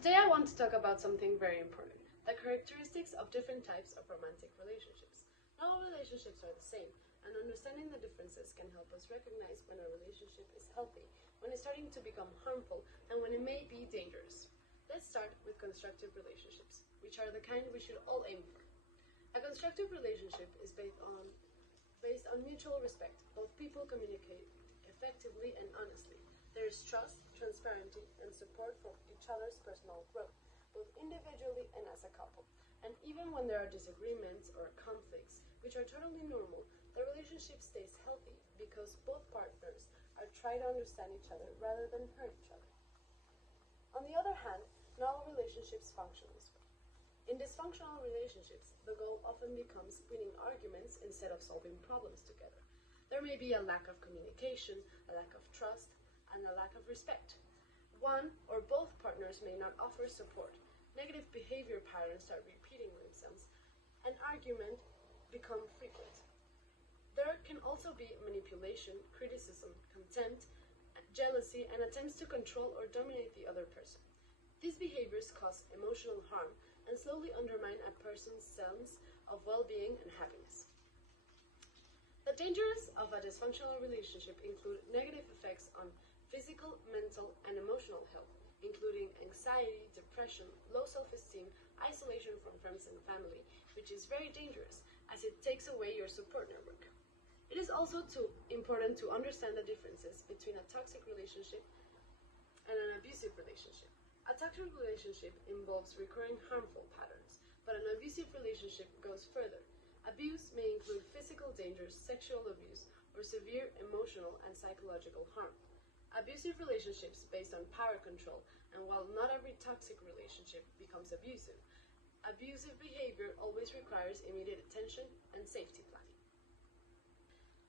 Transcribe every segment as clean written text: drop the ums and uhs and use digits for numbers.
Today I want to talk about something very important, the characteristics of different types of romantic relationships. Not all relationships are the same, and understanding the differences can help us recognize when a relationship is healthy, when it's starting to become harmful, and when it may be dangerous. Let's start with constructive relationships, which are the kind we should all aim for. A constructive relationship is based on mutual respect. Both people communicate effectively and honestly. There is trust, transparency, and support for each other's personal growth, both individually and as a couple. And even when there are disagreements or conflicts, which are totally normal, the relationship stays healthy because both partners are trying to understand each other rather than hurt each other. On the other hand, not all relationships function this way. In dysfunctional relationships, the goal often becomes winning arguments instead of solving problems together. There may be a lack of communication, a lack of trust, and a lack of respect. One or both partners may not offer support. Negative behavior patterns start repeating themselves, and arguments become frequent. There can also be manipulation, criticism, contempt, jealousy, and attempts to control or dominate the other person. These behaviors cause emotional harm and slowly undermine a person's sense of well-being and happiness. The dangers of a dysfunctional relationship include negative effects on physical, mental, and emotional health, including anxiety, depression, low self-esteem, isolation from friends and family, which is very dangerous as it takes away your support network. It is also important to understand the differences between a toxic relationship and an abusive relationship. A toxic relationship involves recurring harmful patterns, but an abusive relationship goes further. Abuse may include physical dangers, sexual abuse, or severe emotional and psychological harm. Abusive relationships based on power control, and while not every toxic relationship becomes abusive behavior always requires immediate attention and safety planning.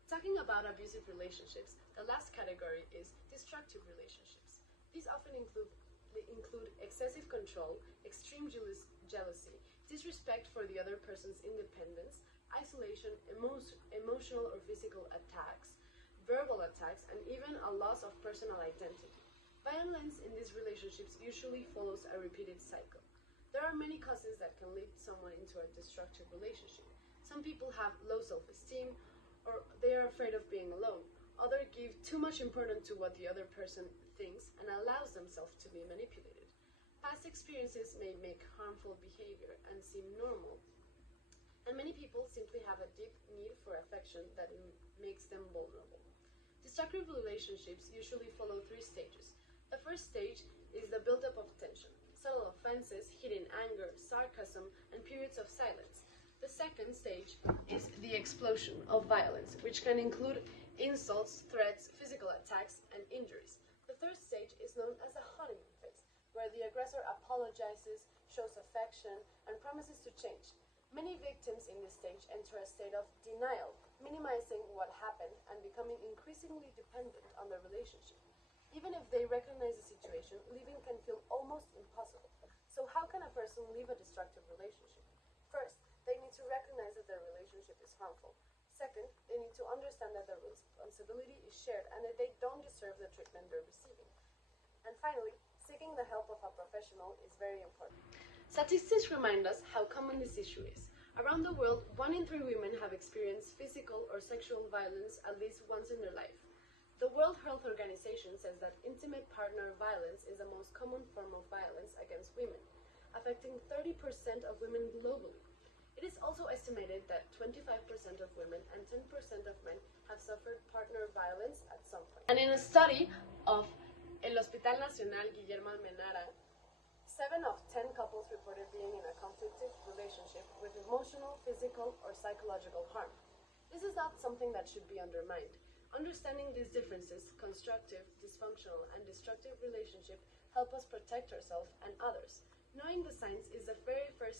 Talking about abusive relationships, the last category is destructive relationships. These often include excessive control, extreme jealousy, disrespect for the other person's independence, isolation, emotional or physical attacks, verbal attacks, and even a loss of personal identity. Violence in these relationships usually follows a repeated cycle. There are many causes that can lead someone into a destructive relationship. Some people have low self-esteem, or they are afraid of being alone. Others give too much importance to what the other person thinks and allows themselves to be manipulated. Past experiences may make harmful behavior and seem normal, and many people simply have a deep need for affection that makes them vulnerable. Destructive relationships usually follow 3 stages. The first stage is the buildup of tension, subtle offenses, hidden anger, sarcasm, and periods of silence. The second stage is the explosion of violence, which can include insults, threats, physical attacks, and injuries. The third stage is known as the honeymoon phase, where the aggressor apologizes, shows affection, and promises to change. Many victims in this stage enter a state of denial, minimizing what happened and becoming increasingly dependent on the relationship. Even if they recognize the situation, leaving can feel almost impossible. So how can a person leave a destructive relationship? First, they need to recognize that their relationship is harmful. Second, they need to understand that their responsibility is shared and that they don't deserve the treatment they're receiving. And finally, seeking the help of a professional is very important. Statistics remind us how common this issue is. Around the world, 1 in 3 women have experienced physical or sexual violence at least once in their life. The World Health Organization says that intimate partner violence is the most common form of violence against women, affecting 30% of women globally. It is also estimated that 25% of women and 10% of men have suffered partner violence at some point. And in a study of El Hospital Nacional Guillermo Almenara, 7 of 10 couples reported being in a conflictive relationship with emotional, physical, or psychological harm. This is not something that should be undermined. Understanding these differences, constructive, dysfunctional, and destructive relationship, help us protect ourselves and others. Knowing the signs is the very first